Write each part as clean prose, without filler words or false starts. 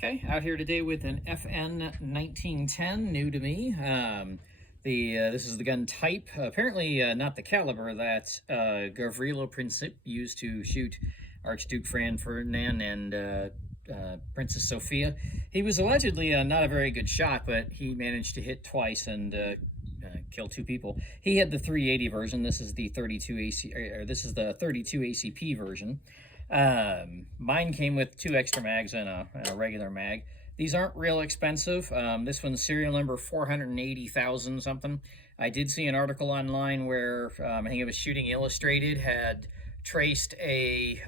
Okay, out here today with an FN 1910, new to me. This is the gun type. Apparently, not the caliber that Gavrilo Princip used to shoot Archduke Franz Ferdinand and Princess Sophia. He was allegedly not a very good shot, but he managed to hit twice and kill two people. He had the 380 version. This is the 32 AC, or this is the 32 ACP version. Mine came with 2 extra mags and a regular mag. These aren't real expensive. This one's serial number 480,000 something. I did see an article online where I think it was Shooting Illustrated had traced a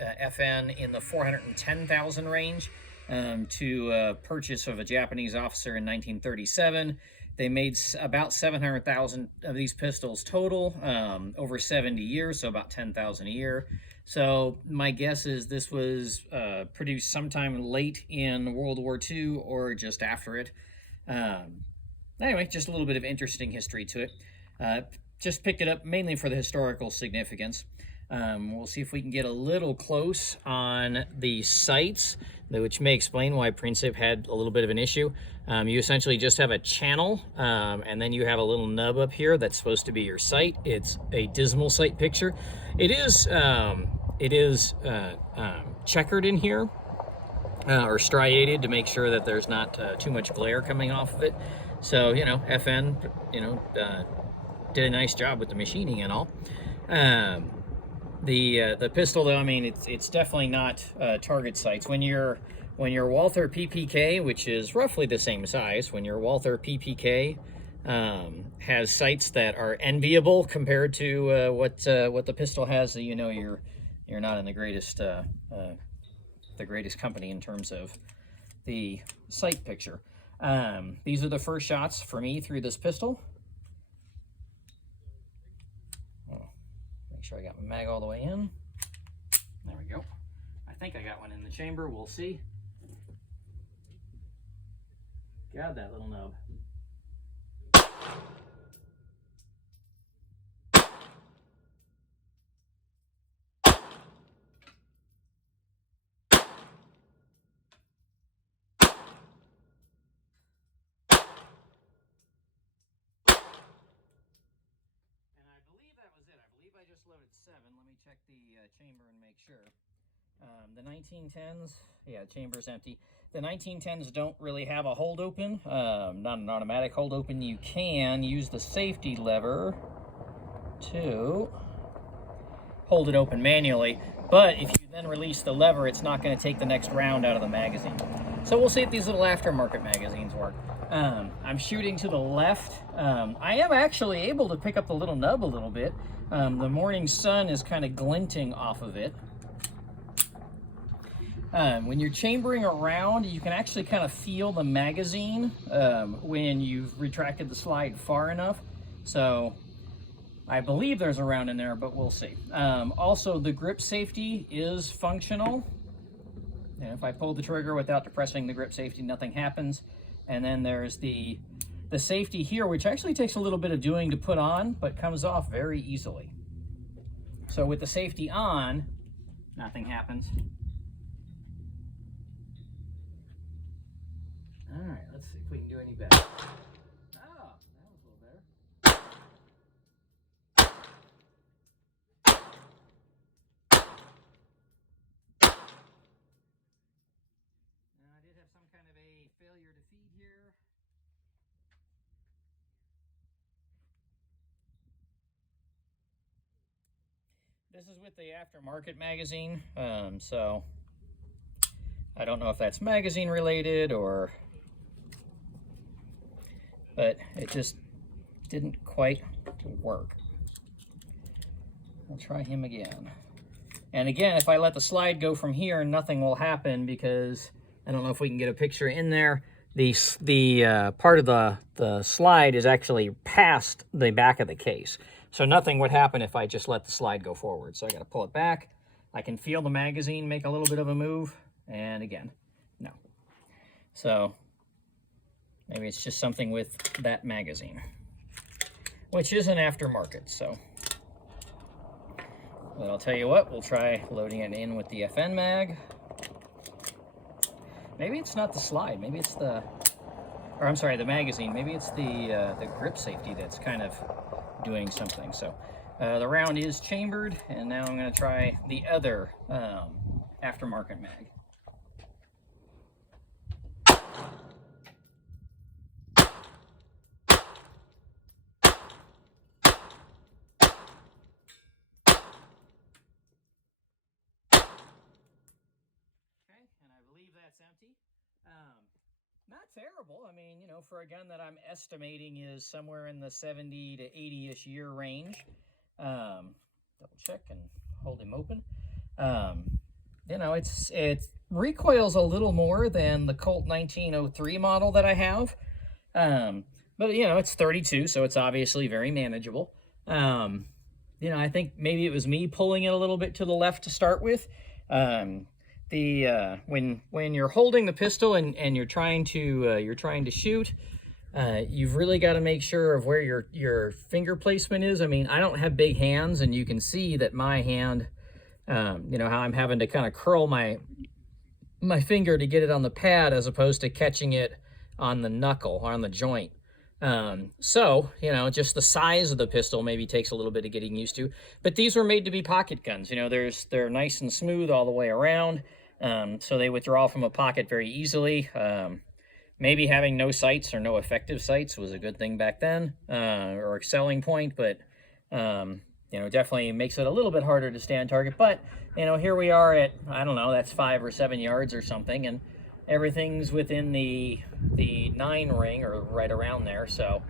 FN in the 410,000 range to purchase of a Japanese officer in 1937. They made about 700,000 of these pistols total over 70 years, so about 10,000 a year. So my guess is this was produced sometime late in World War II or just after it. Anyway, just a little bit of interesting history to it. Just picked it up mainly for the historical significance. We'll see if we can get a little close on the sights, which may explain why Princip had a little bit of an issue. You essentially just have a channel, and then you have a little nub up here that's supposed to be your sight. It's a dismal sight picture. It is checkered in here, or striated to make sure that there's not too much glare coming off of it. So, FN, did a nice job with the machining and all. The pistol, though, I mean, it's definitely not target sights. When your Walther PPK, which is roughly the same size, when your Walther PPK has sights that are enviable compared to what the pistol has, so you're not in the greatest company in terms of the sight picture. These are the first shots for me through this pistol. Make sure I got my mag all the way in. There we go. I think I got one in the chamber. We'll see. God, that little nub. I just loaded 7. Let me check the chamber and make sure. The 1910s, yeah, chamber's empty. The 1910s don't really have a hold open, not an automatic hold open. You can use the safety lever to hold it open manually, but if you then release the lever, it's not going to take the next round out of the magazine. So we'll see if these little aftermarket magazines work. I'm shooting to the left. I am actually able to pick up the little nub a little bit. The morning sun is kind of glinting off of it. When you're chambering around, you can actually kind of feel the magazine when you've retracted the slide far enough. So I believe there's a round in there, but we'll see. Also, the grip safety is functional. And if I pull the trigger without depressing the grip safety, nothing happens. And then there's the safety here, which actually takes a little bit of doing to put on, but comes off very easily. So with the safety on, nothing happens. All right, let's see if we can do any better. Oh, that was a little better. Now, I did have some kind of a failure to feed here. This is with the aftermarket magazine, so I don't know if that's magazine related but it just didn't quite work. I'll try him again. And again, if I let the slide go from here, nothing will happen because I don't know if we can get a picture in there. The part of the slide is actually past the back of the case. So nothing would happen if I just let the slide go forward. So I got to pull it back. I can feel the magazine make a little bit of a move. And again, no. So maybe it's just something with that magazine, which is an aftermarket. So but I'll tell you what, we'll try loading it in with the FN mag. Maybe it's not the slide. Maybe it's the, or I'm sorry, the magazine. Maybe it's the grip safety that's kind of doing something. So the round is chambered, and now I'm going to try the other aftermarket mag. And I believe that's empty. Not terrible. I mean, you know, for a gun that I'm estimating is somewhere in the 70 to 80-ish year range. Double check and hold him open. You know, it recoils a little more than the Colt 1903 model that I have. But, you know, it's 32, so it's obviously very manageable. You know, I think maybe it was me pulling it a little bit to the left to start with. When you're holding the pistol and you're trying to shoot, you've really got to make sure of where your finger placement is. I mean, I don't have big hands, and you can see that my hand, you know, how I'm having to kind of curl my finger to get it on the pad as opposed to catching it on the knuckle or on the joint. So, you know, just the size of the pistol maybe takes a little bit of getting used to. But these were made to be pocket guns. You know, they're nice and smooth all the way around. So they withdraw from a pocket very easily. Maybe having no sights or no effective sights was a good thing back then, or a selling point, but, you know, definitely makes it a little bit harder to stay on target. But, you know, here we are at, I don't know, that's 5 or 7 yards or something, and everything's within the 9 ring or right around there, so,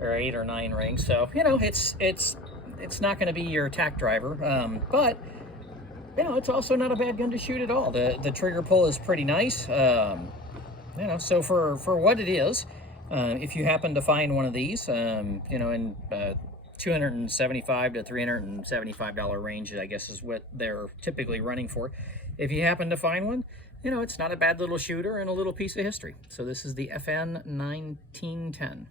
or 8 or 9 rings. So, you know, it's not going to be your attack driver, but, you know, it's also not a bad gun to shoot at all. The trigger pull is pretty nice. You know, so for what it is, if you happen to find one of these, you know, in $275 to $375 range, I guess is what they're typically running for. If you happen to find one, you know, it's not a bad little shooter and a little piece of history. So this is the FN 1910.